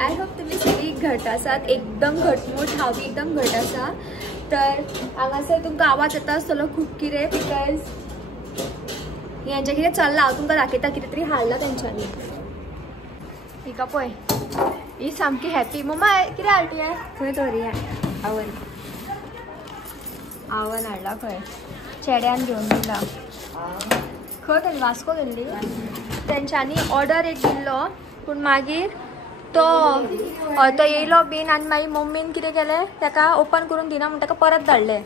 I hope तुम्ही सगळी घट आसात, एकदम घटमूट, हांव एकदम घट आसा. तर हांगासर तुमकां आवाज येता आसतलो खूब कितें, बिकॉज हेंचें कितें चल्लां. हांव तुमकां दाखयता कितें तरी हाडलां तेंच्यांनी. हिका पळय, ही सामकी हॅपी. मम्मा कितें हाडटी आहे खंय दवरया. आवन आवन हाडला खंय, चेड्यान घेवन दिला. खंय गेली, वास्को गेल्ली. तेंच्यांनी ऑर्डर एक दिल्लो, पूण मागीर तो येयलो बीन आनी मागीर मम्मीन कितें केलें, ताका ओपन करून दिना म्हणून ताका परत धाडलें.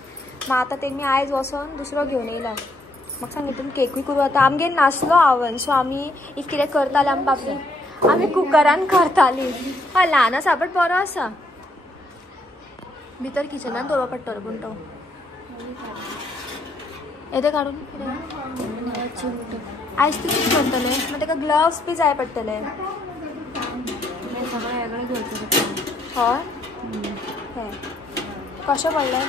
मागीर आतां तेमी आयज वचोन दुसरो घेवन येयला. म्हाका सांग तुमी केकूय करूं येता. आमगेर नासलो आवन, सो आमी इफ कितें करताले आमी बाबली आमी कुकरान करताली. हय ल्हान आसा बट बरो आसा. भितर किचनान दवरपा पडटलो पूण तो येदे काडून आयज तूं कितें करतलें. मागीर ताका ग्लव्स बी जाय पडटले. सगळें वेगळें घेवचें. हय हे कशें पडलें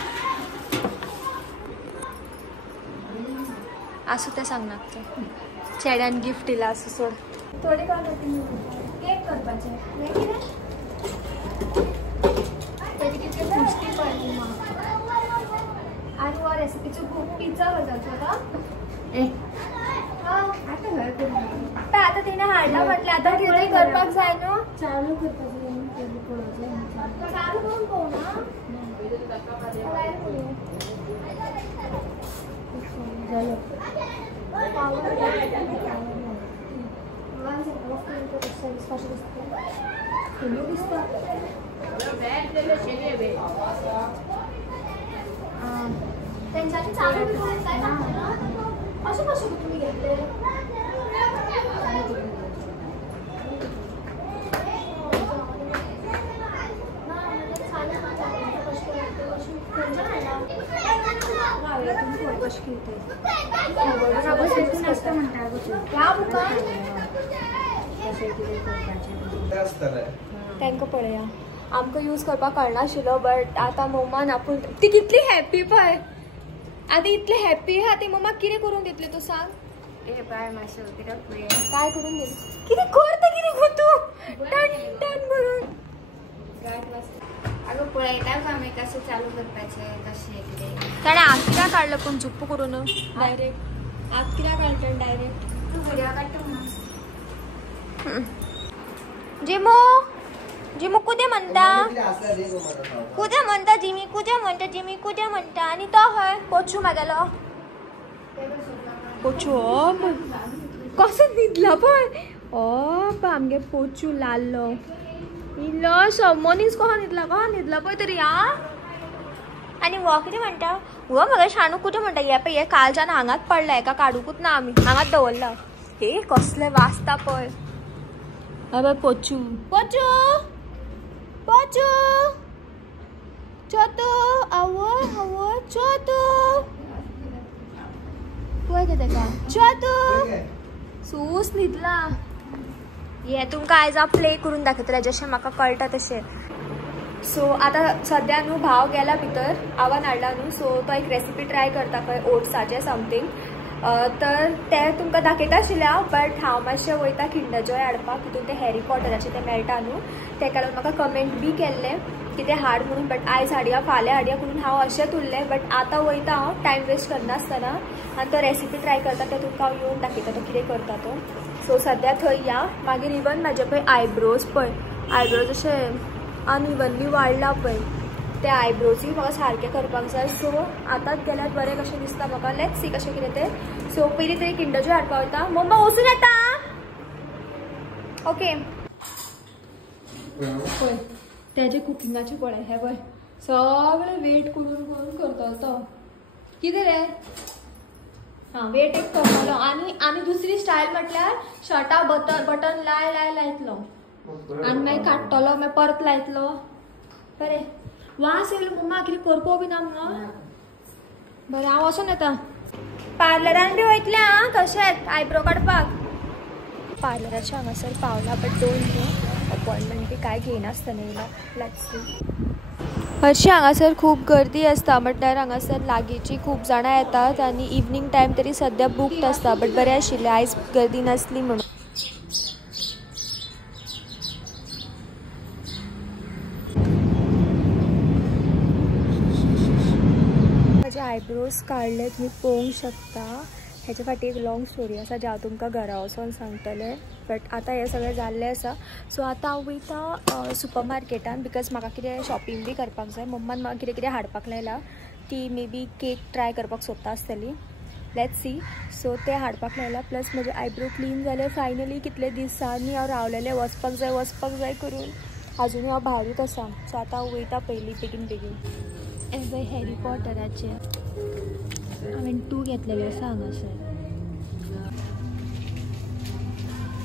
आसूं तें सांग नाका. चेड्यान गिफ्ट दिला आसूं सोड. थोडे केक करपाचें हें कितें तेजी कितले पुष्टी पडली. आनी हो रेसिपीचो खूब पिझ्झा करपाचो का आतां तिणें हाडला म्हटलें आतां कितें करपाक जाय न्हू. चालू करपाचें चालू करून पळोवना तेंच्यांनी चालू करून जाय ना. अशें कशें तुमी घेतले. तांकां पळया आमकां यूज करपाक कळनाशिल्लो बट आतां मम्मान आपूण ती कितली हॅप्पी पळय. आतां इतली हॅप्पी आहा ती मम्माक कितें करून दितली तूं सांग. काय करून दिली कितें करता कितें गो तूं टन टन करून. अगं पळयता का आमी कशें चालू करपाचें कशें कितें. ताणें हात कित्याक काडलो पूण झुप्प करून डायरेक्ट हात कित्याक काडटा डायरेक्ट. तूं व्हिडिओ काडटा म्हणून. जिमू जिमू कुदे म्हणटा कुदे म्हणटा जिमी कुदे म्हणटा जिमी कुदे म्हणटा. आनी तो हय पोचू म्हागेलो पोचू कसो न्हिदला पळय. आमगे पोचू लाल्लो इल्लो सो मनीस कसो न्हिदला पळय तरी. आनी हो कितें म्हणटा हो म्हाका शाणू कुठे म्हणटा. हे पळय हे कालच्यान हांगाच पडला हेका काडूकूच ना आमी हांगाच दवरला. हे कसले वाचता पळय. अबे पोचू पोचू पोचू चोतू आवय आवय चोतू पळय गे तेका चोतू सूस न्हिदला. हे तुमकां आयज हांव प्ले करून दाखयतलें जशें म्हाका कळटा तशें. सो आतां सद्या न्हू भाव गेला भितर आव्हान हाडला न्हू. सो तो एक रेसिपी ट्राय करता खंय ओट्साचें समथींग. तर तें तुमकां दाखयता आशिल्लें हांव बट हांव मातशें वयता किंडर जॉय हाडपाक. तितून तें हॅरी पॉटराचें तें मेळटा न्हू. तेका लागून म्हाका कमेंट बी केल्लें की तें हाड म्हणून बट आयज हाडया फाल्यां हाडया करून हांव अशेंच उरलें. बट आतां वयता हांव टायम वेस्ट करनासतना आनी तो रेसिपी ट्राय करता तें तुमकां हांव येवन दाखयता तो कितें करता तो. सो सद्या थंय या. मागीर इवन म्हाजे पळय आयब्रोज पळय आयब्रोज अशें अनइवनली वाडला पळय. ते आयब्रोजूय म्हाका सारके करपाक जाय. सो आतांच गेल्यार बरें कशें दिसता म्हाका. लेट्स सी कशें कितें तें. सो पयलीं तरी किंडर जॉय हाडपाक वयता. मम्मा वचून येता ओके. पळय तेजे कुकिंगाचे पळय हे पळय सगळें वेट करून करून करतलो तो. कितें रे हां वेट एक करतलो. आनी दुसरी स्टायल म्हटल्यार शर्टा बटन लायतलो आनी मागीर काडटलो मागीर परत लायतलो. बरें वास येयलो मम्मा कितें करपो बी ना मुगो. बरें हांव वचून येता. पार्लरान बी वयतलें आं तशेंच आयब्रो काडपाक. पार्लराच्या हांगासर पावला बट डोंट नो अपॉइंटमेंट बी कांय घेयनासतना येयला. Let's see. हरशीं हांगासर खूब गर्दी आसता म्हटल्यार हांगासर लागींची खूब जाणां येतात आनी इवनिंग टायम तरी सद्या बुक्ड आसता बट बरें आशिल्लें आयज गर्दी नासली म्हणून. आयब्रोज काढले तुम्ही पळोवंक शकता. ह्याच्या फाटी एक लॉंग स्टोरी आसा जे हांव तुमकां घरा वचून सांगतलें. बट आतां हें सगळें जाल्लें आसा. सो आतां हांव वयता सुपर मार्केटान बिकॉज म्हाका कितें शॉपिंग बी करपाक जाय. मम्मान म्हाका कितें कितें हाडपाक लायला. ती मे बी केक ट्राय करपाक सोदता आसतली. Let's see. सो ते हाडपाक लायला. प्लस म्हजे आयब्रो क्लीन जाले फायनली. कितले दिसांनी हांव रावलेलें वचपाक जाय करून. अजुनूय हांव भायरूच आसा. सो आतां हांव वयता पयलीं बेगीन. हे पळय हॅरी पॉटराचे हांवें 2 घेतलेले आसा हांगासर.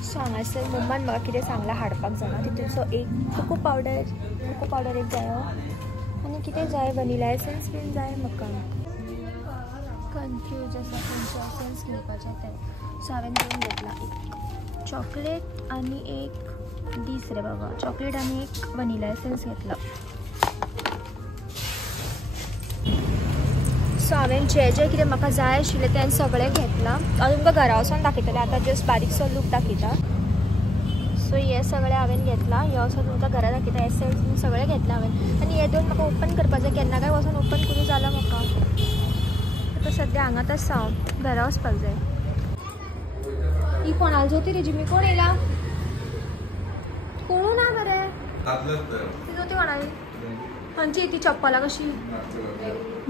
सो हांगासर मम्मान म्हाका कितें सांगलां हाडपाक जाणा. तितूनचो एक कोको पावडर एक जायो आनी कितें जाय वनिला एसेन्स बीन जाय म्हाका. कन्फ्यूज आसा खंयचो एसेन्स घेवपाचें तें. सो हांवें 2 घेतला. एक चॉकलेट आनी एक दीस रे बाबा. चॉकलेट आनी एक वनिला एसेन्स घेतला. सो हांवें जे कितें म्हाका जाय आशिल्लें तें सगळें घेतलां. हांव तुमकां घरा वचून दाखयतलें. आतां जस्ट बारीकसो लूक दाखयता. सो हे सगळें हांवें घेतलां. हे वचून तुमकां घरा दाखयता. एसेन्स सगळें घेतलां हांवें. आनी हे 2 म्हाका ओपन करपाक जाय. केन्ना काय वचून ओपन करूं जालां म्हाका. आतां सद्या हांगाच आसा हांव. घरा वचपाक जाय. ही कोणाल जोती रे जिमी कोण येयला? कोणू ना बरें. ती जोती कोणाली? खंयची ती चप्पलां कशी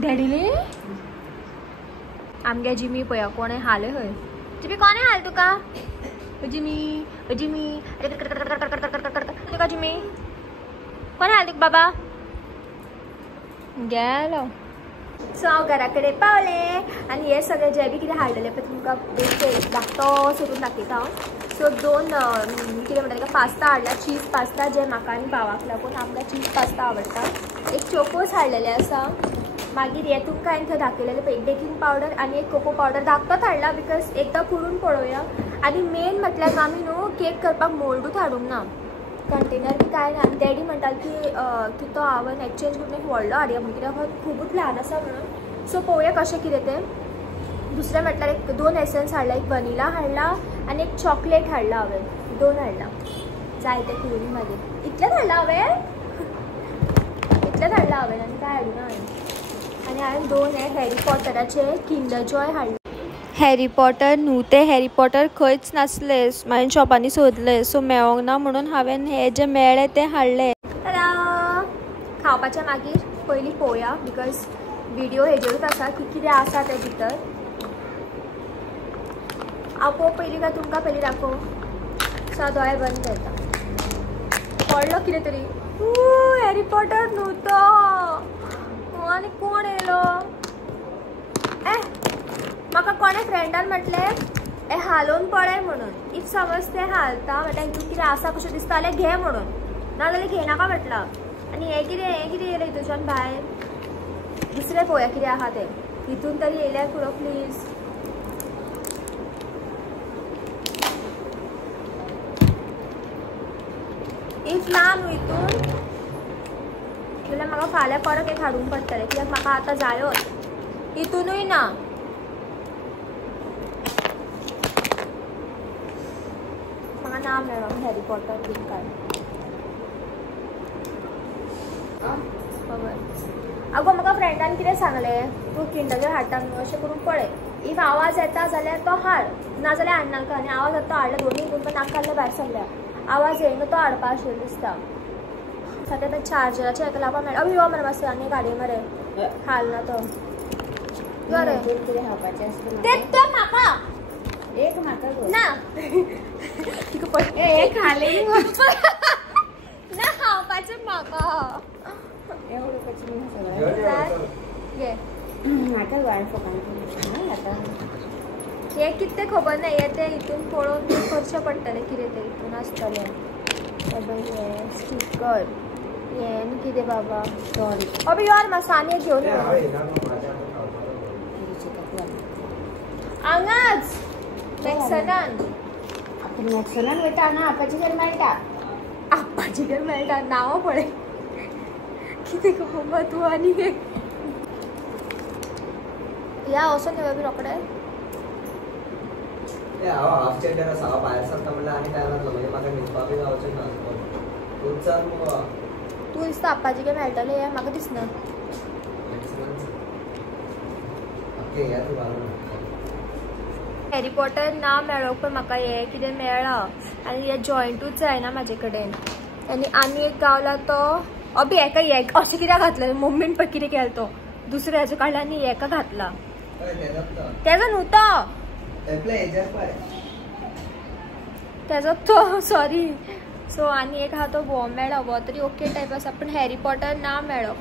धडिली? आमगे जिमी पळया कोणें हाले खंय. जिमी कोणें हाल तुका? जिमी तुका जिमी कोणें हाल तुका बाबा? गेलो. सो हांव घरा कडेन पावलें आनी हे सगळें जे बी कितें हाडलेलें पळय तुमकां धाकटो सोडून दाखयता हांव. सो 2 कितें म्हणटा ताका पास्ता हाडला. चीज पास्ता जे म्हाका आनी भावाक लागून आमकां चीज पास्ता आवडटा. एक चोकोस हाडलेले आसा. मागीर हे तुमकां हांवें थंय दाखयलेलें पळय बेकिंग पावडर आनी एक कोको पावडर धाकटोच हाडला बिकॉज एकदां करून पळोवया. आनी मेन म्हटल्यार आमी न्हू केक करपाक मोल्डूच हाडूंक ना. कंटेनर बी काय ना. डॅडी म्हणटात की तो हांवें एक्सचेंज करून एक व्हडलो हाडया म्हणून कित्याक हो खुबूच ल्हान आसा म्हणून. सो पळोवया कशें कितें तें. दुसरें म्हटल्यार एक 2 एसेन्स हाडला. एक वनिला हाडला आनी एक चॉकलेट हाडला हांवें. 2 हाडला. जाय तें करून मागीर. इतलेंच हाडला हांवें आनी काय हाडूना हांवें. आनी हांवें 2 हे हॅरी पॉटराचे किंडर जॉय हाडले. हॅरी पॉटर न्हू ते हॅरी पॉटर खंयच नासले. हांवें शॉपांनी सोदले सो मेळोंक ना म्हणून हांवें हे जे मेळ्ळे ते हाडले. खावपाच्या मागीर पयलीं पळोवया बिकॉज व्हिडिओ हेजेरूच आसा की कितें आसा ते भितर. हांव पळोवं पयलीं काय तुमकां पयलीं दाखोव. सो दोळे बंद करता. पडलो कितें तरी. हॅरी पॉटर न्हू तो. आनी कोण येयलो? म्हाका कोणे फ्रेंडान म्हटलें हे हालोवन पळय म्हणून. इफ समज ते हालता म्हटल्यार हितून कितें आसा कशें दिसता जाल्यार घे म्हणून. नाजाल्यार घेनाका म्हटलां. आनी हे कितें येयलें हितूच्यान भायर. दुसरें पळोवया कितें आहा तें. हितून तरी येयल्यार पुरो प्लीज. इफ ना न्हू हितून जाल्यार म्हाका फाल्यां परत एक हाडूंक पडटलें कित्याक म्हाका आतां जायोच. हितूनूय ना. म्हाका ना मेळ्ळो हॅरी पॉटर बीन काय. आगो म्हाका फ्रेंडान कितें सांगलें तूं किंडर जॉय हाडटा न्हू अशें करून पळय. इफ आवाज येता जाल्यार तो हाड नाजाल्यार हाडनाका. आनी आवाज येता तो हाडला दोनूय तुमकां नाकाल्ले भायर सरल्या. आवाज येयना तो हाडपा आशिल्लो दिसता. सद्या ते चार्जराचेर हेका लावपा मेळटा. यो मरे मातसो आनी गाडये मरे हाल ना तो. यो रे कितें खावपाचें आसता तें म्हाका एक म्हाका ना तिका पड एक खालें ना खावपाचें म्हाका. हे कितें खबर ना. हे तें हितून पळोवन करचें पडटलें कितें तें हितून आसतलें. स्टिकर हे कितें बाबा सॉरी. अबे यार मातसो आनी एक घेवन हांगाच मॅक्सनान वयता ना. आपाचेर मेळटा. आपाचेर मेळटा. नांवां पळय कितें खबर तूं. आनी या वचून येवया बी रोखडे. हाफ चेडर आसा. हांव भायर सरता म्हणल्यार आनी काय नासलो म्हणजे म्हाका न्हिदपाकूय जावचें ना. तूंच चल मुगो. तूं दिसता आपाचेर मेळटलें. म्हाका दिसना. ओके या तू हॅरी पॉटर ना मेळोक पण म्हाका हे कितें मेळ्ळा आनी हे जॉयंटूच जायना म्हाजे कडेन आनी एक गावला तो अबी हेका हे अशें कित्याक घातलें मम्मीन पळय कितें केलो तो दुसऱ्या हेजो काडला आनी हेका घातला तेजो न्हू तो तेजो तो सॉरी सो आनी एक आहा तो वो मेळ्ळो वो तरी ओके टायप आसा पूण हॅरी पॉटर ना मेळ्ळो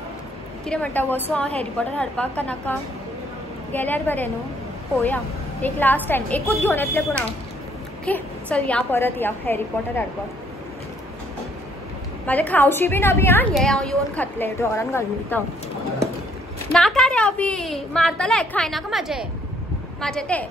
कितें म्हणटा वसो हांव हॅरी पॉटर हाडपाक का नाका गेल्यार बरें न्हू पळोवया एक लास्ट टायम एकूच घेवन येतलें पूण हांव ओके चल या परत या हॅरी पॉटर हाडपाक म्हाजें खावशी बीन अबी आं हे हांव येवन खातलें ड्रॉरान घालून दिता नाका रे अबी मारतलें खायनाका म्हाजें तें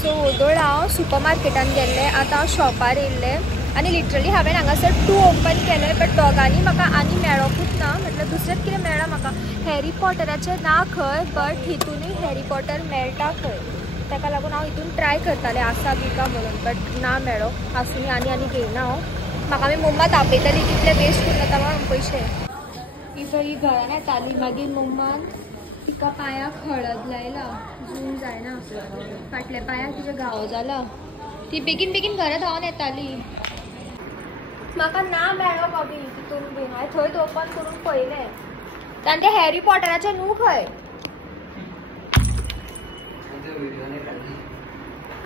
सो ओदोळ हांव सुपर मार्केटान गेल्लें आतां हांव शॉपार येयल्लें आनी लिटरली हांवें हांगासर 2 ओपन केले बट दोगांनी म्हाका आनी मेळोकूच ना म्हटल्यार दुसरेंच कितें मेळ्ळा म्हाका हॅरी पॉटराचें ना खंय बट हितूनय हॅरी पॉटर मेळटा खंय ताका लागून हांव हितून ट्राय करतालें आसा बी का म्हणून बट ना मेळ्ळो आसूनी आनी घेयना हांव म्हाका आमी मम्मा तापयताली कितले वेस्ट करून जाता म्हणून पयशे ही पळय घरान येताली मागीर मम्मान तिका पांयाक हळद लायला जून जायना फाटल्या पांयाक तिच्या घावो जाला ती बेगीन बेगीन घरा धांवन येताली म्हाका ना मेळ्ळो कॉबी तितून बीन हांवें थंयच ओपन करून पळयलें आनी ते हॅरी पॉटराचे न्हू खंय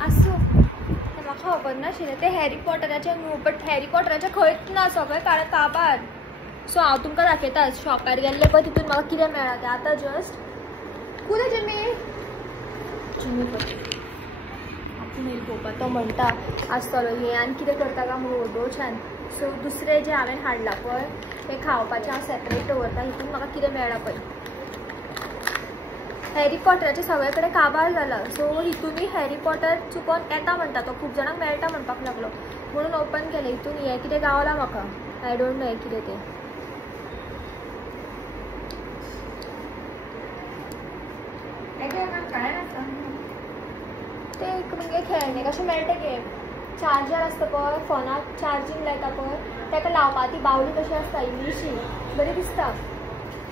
आसूं म्हाका खबर नाशिल्लें ते हॅरी पॉटराचे न्हू बट हॅरी पॉटराचे खंयच ना सगळें काळें काबार सो हांव तुमकां दाखयता शॉपार गेल्ले पळय तितून म्हाका कितें मेळ्ळा तें आतां जस्ट कुठे जिमी मेल पळोवपा तो म्हणटा आसतलो हे आनी कितें करता काय म्हणून ओदोळच्यान सो दुसरें जें हांवें हाडलां पळय तें खावपाचें हांव सेपरेट दवरता हितून म्हाका कितें मेळ्ळा पळय हॅरी पॉटराचें सगळे कडेन काबार जाला सो हितूनय हॅरी पॉटर चुकोन येता म्हणटा तो खूब जाणांक मेळटा म्हणपाक लागलो म्हणून ओपन केलें हितून हें कितें गावलां म्हाका आय डोंट नो हें कितें तें ते एक म्हणजे खेळणे कशें मेळटा गे चार्जर आसता पळय फोनाक चार्जींग लायता पळय ताका लावपाक ती बावली कशी आसता इल्लीशी बरी दिसता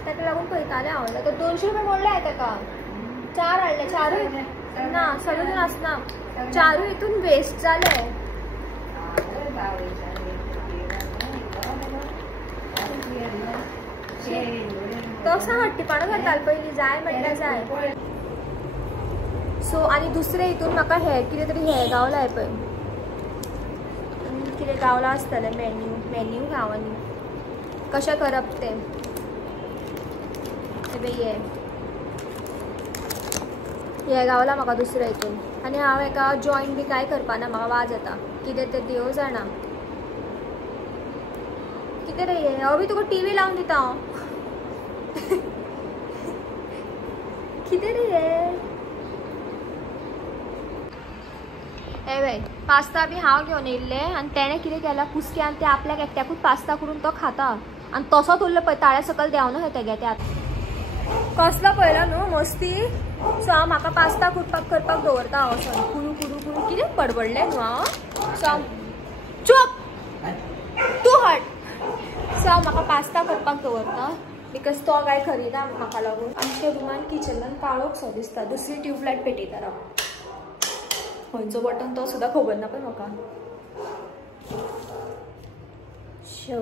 ताका लागून पळयतालें हांव ताका 200 रुपया मोडले हांवें ताका 4 हाडले 4 ना सगळें आसना 4 हितून वेस्ट जाले तसो हट्टीपणा करताले पयलीं जाय म्हणल्यार जाय सो आनी दुसरें हितून म्हाका हें कितें तरी हें गावलां पळय कितें गावलां आसतलें मेन्यू गांवांनी कशें करप तें हें गावलां म्हाका दुसऱ्या हितून आनी हांव हेका जॉयन बी कांय करपाना म्हाका वाज येता कितें तें देव जाणा कितें रे हें अबी तुका टीव्ही लावन दिता हांव कितें रे हें एवय पास्ता बी हांव घेवन येयल्लें आनी तेणें कितें केलां कुस्क्यान ते आपल्याक एकट्याकूच पास्ता करून तो खाता आनी तसोच उरलो पळय ताळ्या सकयल देंवना खंय तेगे त्यात कसलो पळयलो न्हू मस्ती सो हांव म्हाका पास्ता करपाक दवरता हांव असो कुरू कुरू कुरू कितें बडबडलें न्हू हांव सो हांव चूप तूं हट सो हांव म्हाका पास्ता करपाक दवरता बिकॉज तो काय खरीना म्हाका लागून आमच्या रुमान किचनान काळोख सो दिसता दुसरी ट्यूबलायट पेटयता राव खंयचो बटन तो सुद्दां खबर ना पळय म्हाका शो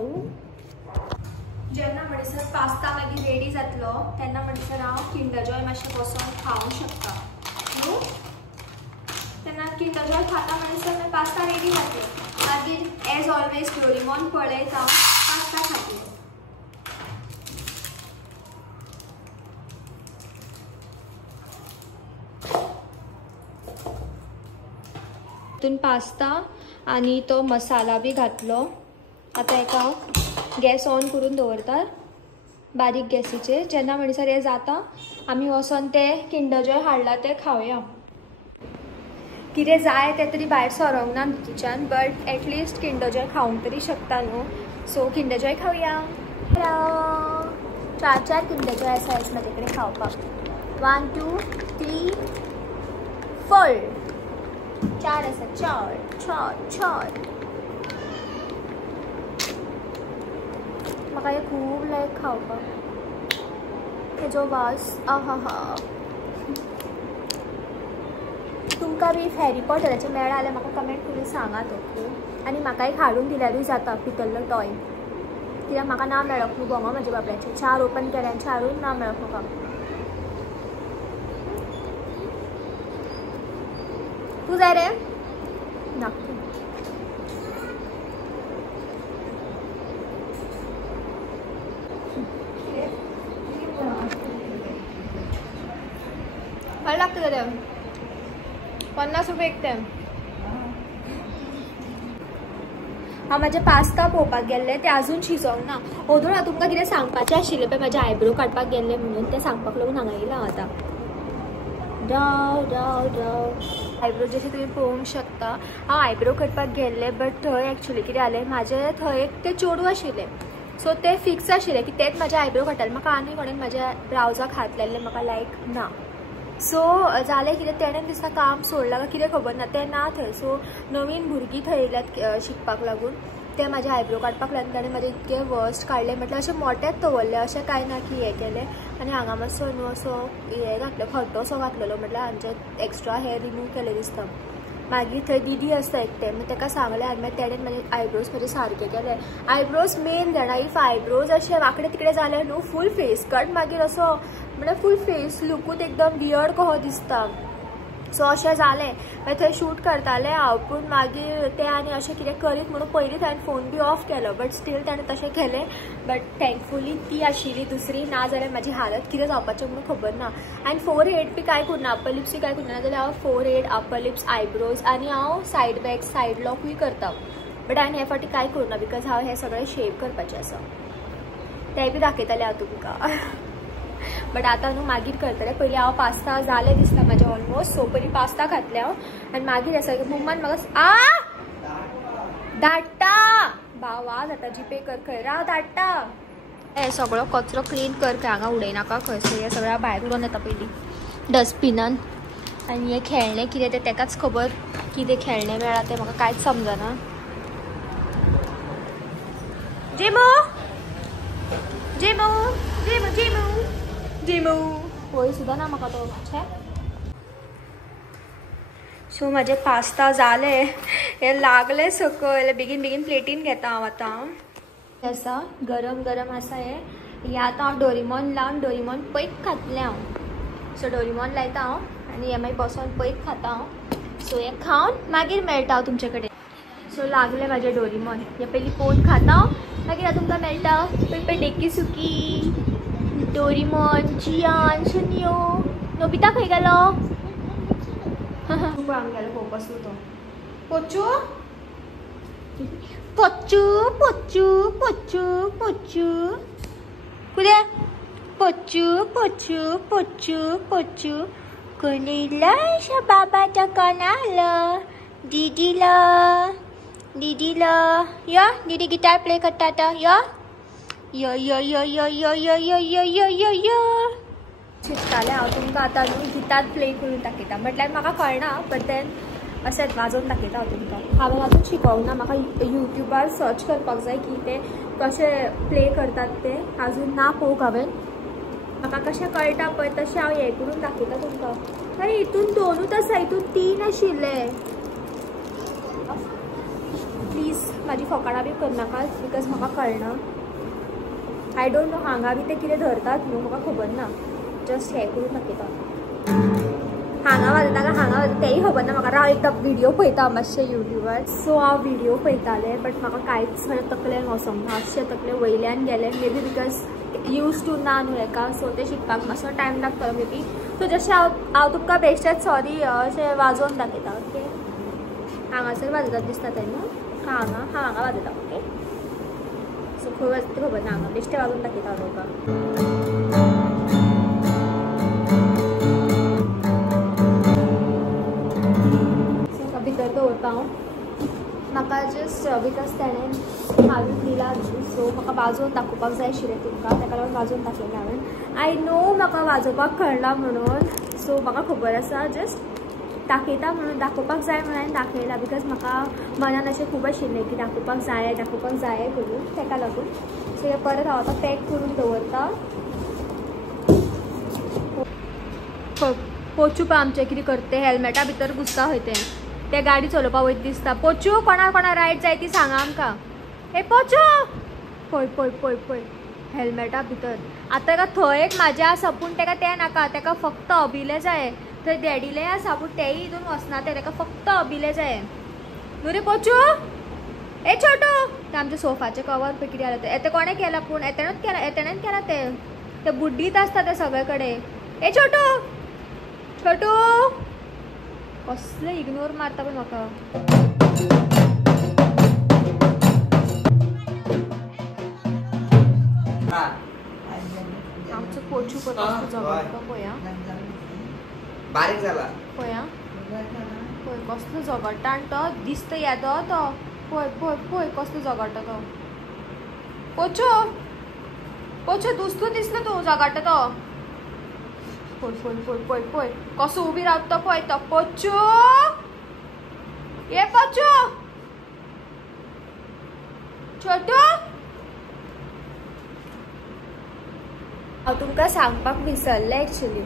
जेन्ना म्हणसर पास्ता मागीर रेडी जातलो तेन्ना म्हणसर हांव किंडर जॉय मातशें बसून खावंक शकता न्हू तेन्ना किंडर जॉय खाता म्हणसर मागीर पास्ता रेडी जातलो मागीर एज ऑलवेज डोरेमॉन पळयत हांव पास्ता खातलें तितून पास्ता आनी तो मसाला बी घातलो आतां हेका गॅस ऑन करून दवरता बारीक गॅसीचेर जेन्ना म्हणसर हें जाता आमी वचोन तें किंडर जॉय हाडला तें खावया कितें जाय तें तरी भायर सरोंक ना भितूच्यान बट एटलिस्ट किंडर जॉय खावंक तरी शकता न्हू सो किंडर जॉय खावया 4 किंडर जॉय आसा म्हाजे कडेन खावपाक 1 2 3 4 4 आसा 4 म्हाका हे खूब लायक खावपाक हेजो वास आहा हा तुमकां बी हॅरी पॉटराचे मेळ्ळा जाल्यार म्हाका कमेंट करून सांगात ओके. आनी म्हाका एक हाडून दिल्यारूय जाता पितल्लो टॉय, कित्याक म्हाका ना मेळोंक न्हू भोंगो म्हाज्या बाबड्याचे. 4 ओपन केले आनी 4ूय ना मेळोंक म्हाका. तूं जाय रे ना काय लागतं ते 50 रुपये एक ते. हांव म्हाजे पास्ता पळोवपाक गेल्ले ते अजून शिजोंक ना. ओदून हांव तुमकां कितें सांगपाचें आशिल्लें पळय म्हाजे आयब्रो काडपाक गेल्ले म्हणून, तें सांगपाक लागून हांगा येयलां हांव आतां. आयब्रो जशें तुमी पळोवंक शकता हांव आयब्रो करपाक गेल्ले बट थंय एक्चुली कितें जालें म्हाजें थंय एक तें चेडूं आशिल्लें सो तें फिक्स आशिल्लें की तेंच म्हाजे आयब्रो काडटालें. म्हाका आनी कोणें म्हाज्या ब्रावजाक हात लायल्ले म्हाका लायक ना. सो जालें कितें तेणें दिसता काम सोडलां काय कितें खबर ना तें ना थंय. सो नवीन भुरगीं थंय येयल्यात शिकपाक लागून ते म्हाजे आयब्रो काडपाक लागून ताणें म्हाजे इतके वर्स्ट काडले. म्हटल्यार अशें मोठेच दवरले अशें कांय ना की हें केलें. आनी हांगा मातसो न्हू असो हें घातलो खड्डोसो घातलेलो म्हटल्यार हांचे एक्स्ट्रा हेअर रिमूव केले दिसता. मागीर थंय दिदी आसता एकटें मागीर ताका सांगलें आनी मागीर तेणें म्हाजे आयब्रोज म्हाजे सारके केले. आयब्रोज मेन जाणा इफ आयब्रोज अशें वांकडे तिकडे जाले न्हू फूल फेस कट मागीर असो म्हळ्यार फूल फेस लुकूच एकदम वियर्ड कसो दिसता. सो अशें जालें मागीर थंय शूट करतालें हांव पूण मागीर तें आनी अशें कितें करीत म्हणून पयलींच हांवें फोन बी ऑफ केलो बट स्टील ताणें तशें केलें. बट थँकफुली ती आशिल्ली दुसरी ना जाल्यार म्हाजी हालत कितें जावपाचें म्हणून खबर ना. आनी फोरहेड बी कांय करिना अप्पर लिप्सूय कांय करिना जाल्यार हांव फोरहेड अप्पर लिप्स आयब्रोज आनी हांव सायड बॅक सायड लॉकूय करता. बट हांवें हे फावटी कांय करुना बिकॉज हांव हें सगळें शेव करपाचें आसा. तें बी दाखयतलें हांव तुमकां. बट आतां न्हू मागीर करतलें. पयलीं हांव पास्ता जालें दिसता म्हाजें ऑलमोस्ट. सो पयलीं पास्ता घातलें हांव आनी मागीर आसा मम्मान म्हाका धाडटा वा जाता जीपे कर खंय राव धाडटा. हे सगळो कचरो क्लीन कर खंय हांगा उडयनाका खंय. सो हे सगळ्या भायर उडोवन येता पयलीं डस्टबिनान. आनी हे खेळणें कितें तें तेकाच खबर कितें खेळणें मेळ्ळा तें म्हाका कांयच समजना. जेमो जेमो जेमो जेमो जेमो होय सुद्दां ना म्हाका तो छे. सो म्हाजे पास्ता जाले हे लागले सकयल बेगीन बेगीन प्लेटीन घेता हांव आतां. आसा गरम गरम आसा हे आतां हांव डोरेमॉन लावन डोरेमॉन पयक खातलें हांव. सो डोरेमॉन लायता हांव आनी हे मागीर बसोन पयक खाता हांव. सो हे खावन मागीर मेळटा हांव तुमचे कडेन. सो लागले म्हाजे डोरेमॉन हे पयलीं पोवन खाता हांव मागीर हांव तुमकां मेळटा. पळय डेकी सुकी डोरेमॉन चियान शुन्यो नोबिता खंय गेलो. गेलो पळोवपासून तो पोचू पोचू पोचू पोचू पोचू कुदे पोचू पोचू पोचू पोचू कोण येयला बाबाच्या कोणाला दीदीला दीदीला या दीदी गिटार प्ले करता आता या यो यो यो यो यो यो यो यो यो यो यो शिकतालें हांव तुमकां आतां न्हू गिटार प्ले करून दाखयता. म्हटल्यार म्हाका कळना बट देन अशेंच वाजोवन दाखयता हांव तुमकां. हांवें आजून शिकोवंक ना. म्हाका युट्यूबार सर्च करपाक जाय की ते कशें प्ले करतात तें अजून ना पळोवंक हांवें. म्हाका कशें कळटा पळय तशें हांव हें करून दाखयता तुमकां. अरे हितून 2च आसा हितून 3 आशिल्ले. प्लीज म्हाजी फकाणां बी करनाका बिकॉज म्हाका कळना. आय डोंट नो हांगा बी ते कितें धरतात न्हू म्हाका खबर ना. जस्ट हें करून दाखयता. हांगा वाजता काय हांगा वाजता तेंय खबर ना म्हाका. हांव एकदां व्हिडिओ पळयता मातशें युट्यूबार. सो हांव व्हिडिओ पळयतालें बट म्हाका कांयच तकलेन वचोंक अशें तकलें वयल्यान गेलें. Maybe because used to ना न्हू हेका सो तें शिकपाक मातसो टायम लागतलो मे बी. सो जशें हांव तुमकां बेश्टेच सॉरी अशें वाजोवन दाखयता. ओके हांगासर वाजतात दिसता तें न्हू. हांगा वाजयता. ओके सो खंय वाजता खबर ना. हांगा बेश्टें वाजोवन दाखयता हांव तुमकां. भितर दवरता हांव. म्हाका जस्ट बिकॉज तेणें हाडून दिला सो म्हाका वाजोवन दाखोवपाक जाय आशिल्लें तुमकां ताका लागून वाजोवन दाखयलें हांवें. आय नो म्हाका वाजोवपाक कळना म्हणून सो म्हाका खबर आसा जस्ट दाखयता म्हणून दाखोवपाक जाय म्हणून हांवें दाखयला बिकॉज म्हाका मनान अशें खूब आशिल्लें की दाखोवपाक जाय करून ताका लागून. सो हें परत हांव आतां पॅक करून दवरता. पोचू पळय आमचे कितें करते हेल्मेटा भितर घुसता खंय ते गाडी चलोवपा वयता दिसता. पोचू कोणा रायड जाय ती सांगा आमकां. हे पोचू पळय पळय पळय पळय हेल्मेटा भितर. आतां ताका थंय एक म्हाज्या आसा पूण ताका तें नाका. ताका फक्त अभिले जाय. थंय डॅडीले आसा पूण तेय हितून वचना ते. ताका फक्त अभिले जाय न्हू रे पोचू. ए छोटू ते आमच्या सोफाचे कवर पे कितें जालें ते कोणें केला पूण एतेणेच केला ते बुड्डीत आसता ते सगळे कडेन. ए छोटू छोटू कसले इग्नोर मारता पळय म्हाका. आमचो पोचू कसलो झगडटा पळया. बारीक जाला पळया पळय कसलो झगडटा आनी तो दिसता येदो तो. पळय पळय पळय कसलो झगडटा तो. पोचू पोचू दुसलो दिसलो तूं झगडटा तो. पळय पळय पळय पळय पळय कसो उबी रावता पळय तो. पोचू ये पोचू छोटू. हांव तुमकां सांगपाक विसरलें एक्चुली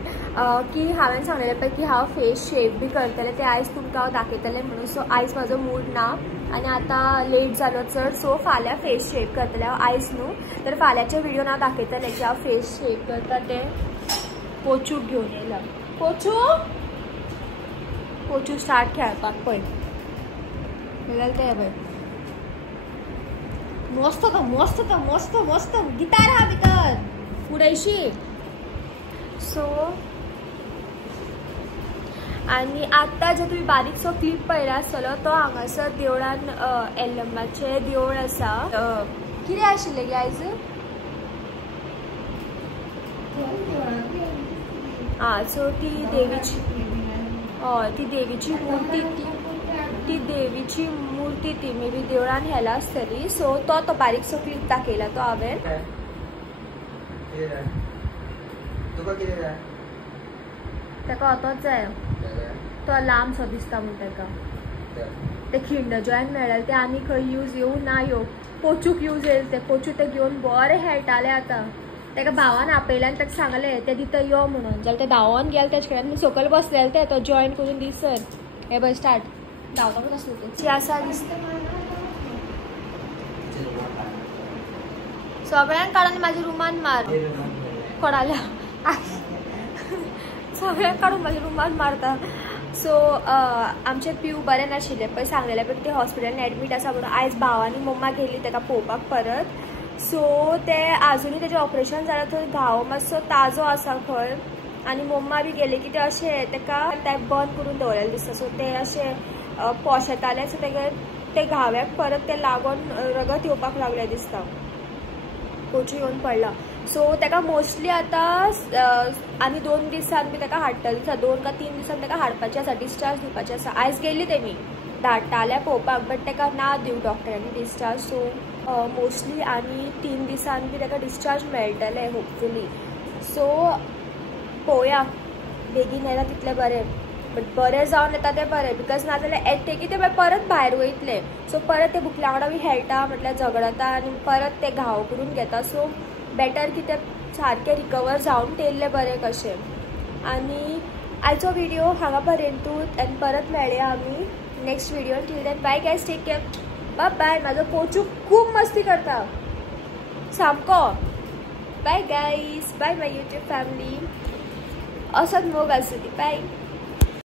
की हांवें सांगलेलें पळय की हांव फेस शेप बी करतलें ते आयज तुमकां हांव दाखयतलें म्हणून. सो आयज म्हाजो मूड ना आनी आतां लेट जालो चड. सो फाल्यां फेस शेप करतलें हांव आयज न्हू तर फाल्यांच्या विडियोन हांव दाखयतलें की हांव फेस शेप करता तें. पोचूक घेवन येयला. पोचू पोचू स्टार्ट खेळपाक पळय जाल्यार तें पळय मस्त तो मस्त तो मस्त मस्त गिटार आहा भितर उडयशी. सो आनी आतां जर तुमी बारीकसो क्लिप पळयला आसतलो तो हांगासर देवळान एल्लम्माचें देवूळ आसा. कितें आशिल्लें गे आयज सो ती देवीची हय ती देवीची मुर्ती ती देवीची मुर्ती ती मे बी देवळान हेला आसतली. सो तो बारीकसो क्लिप दाखयला तो हांवें. ताका होतोच जाय तो लांबसो दिसता म्हूण ताका. ते खिंड जॉयन मेळ्ळे ते आनी खंय यूज येवं ना येवं. पोचूक यूज येयले ते. पोचू ते घेवन बरें खेळटाले आतां. ताका भावान आपयलें आनी ताका सांगलें ते दिता यो म्हणून. जाल्यार ते धांवोन गेले तेजे कडेन सकयल बसलेले ते तो जॉयन करून दिसर. हे पळय स्टार्ट धांवता पूण आसले ते ती आसा दिसता. सगळ्यांक काडून म्हाज्या रुमान मार कोणाल्या सगळ्यांक काडून म्हाज्या रुमान मारता. सो आमचें पिव बरें नाशिल्लें पळय सांगलेलें पण ते हॉस्पिटलान एडमीट आसा म्हणून. आयज भाव आनी मम्मा गेल्ली ताका पळोवपाक परत. सो ते आजुनूय तेजें ऑपरेशन जालां थंय घाव मातसो ताजो आसा खंय आनी मम्मा बी गेली की ते अशें ताका टायप बंद करून दवरलेलें दिसता. सो ते अशें पोश येतालें सो ते घाव्याक परत ते लागून रगत येवपाक लागलें दिसता. पोचू येवन पडला. सो ताका मोस्टली आतां आनी 2 दिसान बी ताका हाडटलें दिसता. 2 का 3 दिसान ताका हाडपाचें आसा. डिस्चार्ज दिवपाचें आसा. आयज गेल्ली तेमी धाडटाले पळोवपाक बट ताका ना दिवं डॉक्टरांनी डिस्चार्ज. सो मोस्टली आनी 3 दिसान बी ताका डिस्चार्ज मेळटलें होपफुली. सो पळोवया बेगीन येता तितलें बरें. बट बरें जावन येता तें बरें बिकॉज नाजाल्यार येते की ते परत भायर वयतले. सो परत ते बुकल्या वांगडा बी खेळटा म्हटल्यार झगडटा आनी परत ते घाव करून घेता. सो बेटर की ते सारकें रिकवर जावन तेल्ले बरें कशें. आनी आयचो विडियो हांगा पर्यंतूच आनी परत मेळया आमी next video. Till then bye guys take care bye bye. म्हाजो पोचू खूब मस्ती करता सामको. Bye guys bye my YouTube family. असोच मोग आसूं दी. बाय.